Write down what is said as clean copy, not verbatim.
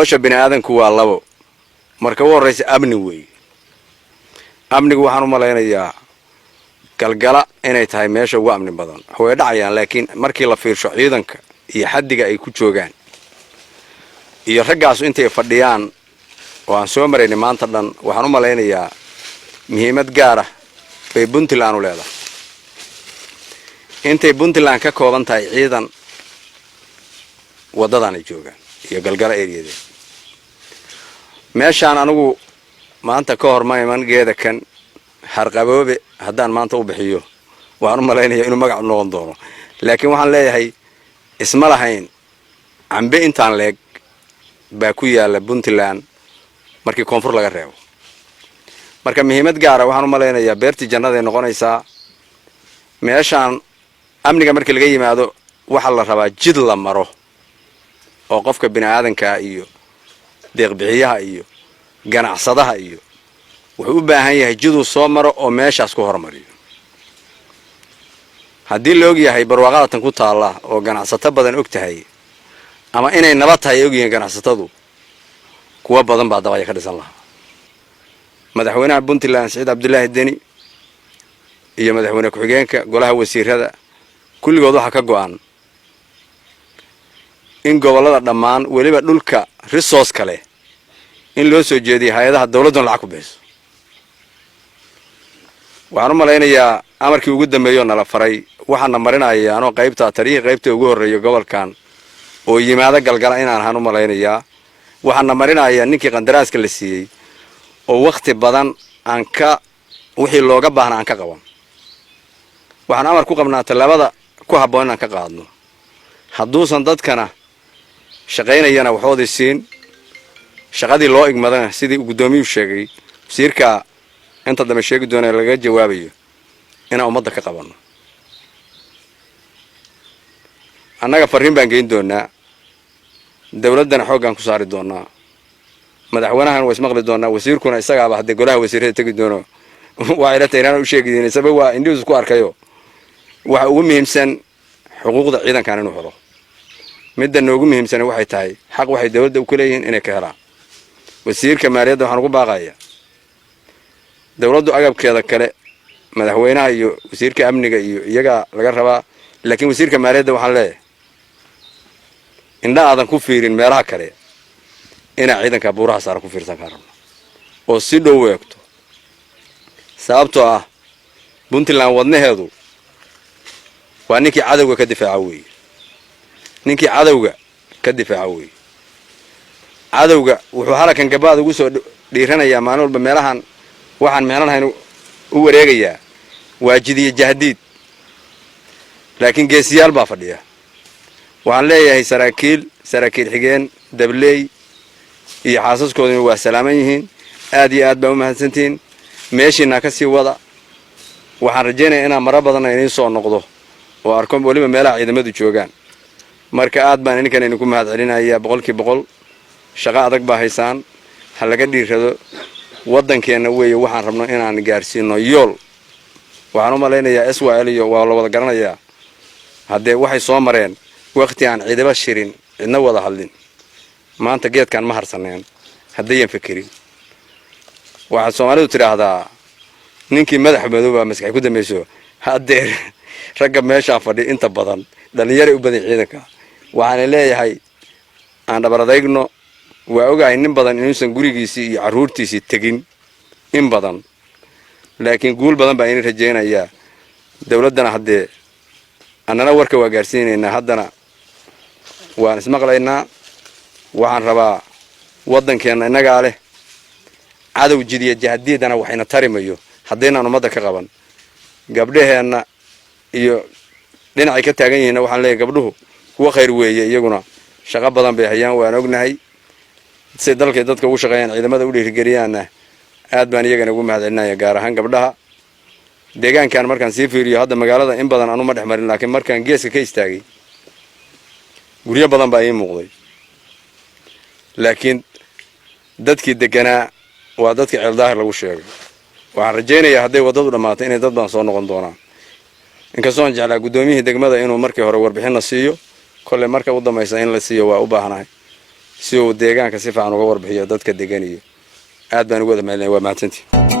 nolosha bini'aadanku waa labo marka ugu horreysa amni weeye amnigu waxaan u malaynayaa galgala inay tahay meesha ugu amni badan way dhacayaan laakiin markii la fiirsho ciidanka iyo xaddiga ay ku joogaan iyo raggaas intay fadhiyaan oo aan soo maraynay maanta dhan waxaan u malaynayaa muhiimad gaar ah bay Puntland u leedahay intay Puntland ka kooban tahay ciidan wadadan ay joogaan iyo galgala eryada meeshaan anigu maanta ka hor ma iman geeda kan harqaboobe haddaan maanta u bixiyo waxaan u malaynayaa inuu magac noqon doono laakiin waxaan leeyahay isma lahayn cambe intaan leeg baa ku yaala Puntland markii koonfur laga reebo marka muhiimad gaar ah waxaan u malaynayaa beertii jannada ay noqonaysaa meeshaan amniga markii laga yimaado waxa la rabaa jid la maro oo qofka bini'aadanka iyo deeq bixiyaha iyo ganacsadaha iyo wuxuu u baahan yahay jiduu soo maro oo meeshaas ku hormariyo haddii la og yahay barwaaqada tan ku taala oo ganacsato badan og tahay ama inay nabad tahay og yihiin ganacsatadu kuwa badan baa dabaya ka dhisan lahaa madaxweynaha Puntland Saciid Cabdullaahi Deni iyo madaxweyne ku-xigeenka golaha wasiirada kulligood waxa ka go'an in gobolada dhammaan waliba dhulka resource kale in loo soo jeediyo hay'adaha dawladda lacag ku bixiso waxaan u malaynayaa amarkii ugu dambeeyay nala faray waxaan marinaya anoo qaybta ugu horeeyo gobolkan oo yimaada galgala inaan ahaan u malaynayaa waxaan marinaya ninkii qandaraaska la siiyay oo waqti badan aan ka wixii looga baahnaa aan ka qaban waxaan amar ku qabnaa talaabada ku habboon inaan ka qaadno hadduusan dadkana shaqaynayana waxoodii siin shaqadii loo igmadana sidii gudoomiyuhu sheegay wasiirka inta dambe sheegi doona laga jawaabayo inaan ummadda ka qabanno annaga fariin baan geyn doonaa dawladdana xooggan ku saari doonaa madaxweynahan way ismaqli doonaa wasiirkuna isagaaba haddii golaha wasiirada tegi doono waa ila taynaan u sheegideen sabab waa indhihiisu ku arkayo waxa ugu muhiimsan xuquuqda ciidankan inuu helo midda noogu muhiimsan waxay tahay xaq waxay dawladda u kaleeyihiin inay ka helaan wasiirka maaliyadda waxaan ugu baaqayaa dawladdu agabkeeda kale madaxweynaha iyo wasiirka amniga iyo iyaga laga rabaa laakiin wasiirka maaliyadda waxaan leeyahay indha aadan ku fiirin meelaha kale ina ciidanka buuraha saaran ku fiirsan karno oo si dhow weegto sababtoo ah Puntland wadnaheedu waa ninkii cadawga ka difaaca weeye cadawga wuxuu halakan gabaad ugu soo dhiiranayaa maalin walba meelahan waxaan meelanahayn u wareegayaa waajidiye jahdiid laakiin geesiyaal baa fadhiya waxaan leeyahay saraakiil xigeen dabley iyo xaasaskooduna waa salaaman yihiin aad iyo aad baa u mahadsantihiin meeshiina ka sii wada waxaan rajaynayaa inaan mara badan inay soo noqdo oo arko waliba meelaha ciidamadu joogaan marka aad baan idinkan idinku mahad celinayaa 100% shaqo adag baa haysaan ha laga dhiirado waddankeena weeye waxaan rabno inaan gaarsiino yool waxaan u malaynayaa SYL iyo waa la wada garanayaa haddee waxay soo mareen waqti aan ciidaba shirin cidna wada hadlin maanta geedkan ma harsaneen haddayan fikirin waxaa Soomaalidu tiraahdaa ninkii madax madow baa maskax ku dameyso haddee ragga meesha fadhi inta badan dhalinyaro u badan ciidanka waxaan leeyahay aan dhabaradayno waa ogahay nin badan inuusan gurigiisii iyo caruurtiisii tagin in badan laakiin guul badan baa inay rajaynayaa dawladdana haddee annana warka waa gaarsiinaynaa haddana waan ismaqlaynaa waxaan rabaa waddankeena innagaa leh cadow jidiya jahdiidana waxayna tarimayo haddaynaan ummadda ka qaban gabdhaheenna iyo dhinacay ka taagan yihiinna waxaan leeyahay gabdhuhu kuwa khayr weeye iyaguna shaqo badan bay hayaan waan ognahay si dalkay dadka ugu shaqeeyaan ciidamada u dhiirigeliyaanna aad baan iyagana ugu mahad celinayaa gaar ahaan gabdhaha deegaankan markaan sii fiiriyo hadda magaalada in badan anuma dhex marin laakiin markaan geeska ka istaagay guryo badan baa ii muuqday laakiin dadkii deganaa waa dadkii ceeldaahir lagu sheegay waxaan rajaynayaa hadday waddadu dhammaato inay dad badan soo noqon doonaan inkastoo aan jeclaa guddoomiyihii degmada inuu markii hore warbixinna siiyo kolley marka u dambaysa in la siiyo waa u baahnahay si uu deegaanka si fiican uga warbixiyo dadka degan iyo aad baan ugu wada mahadnay waa mahadsantii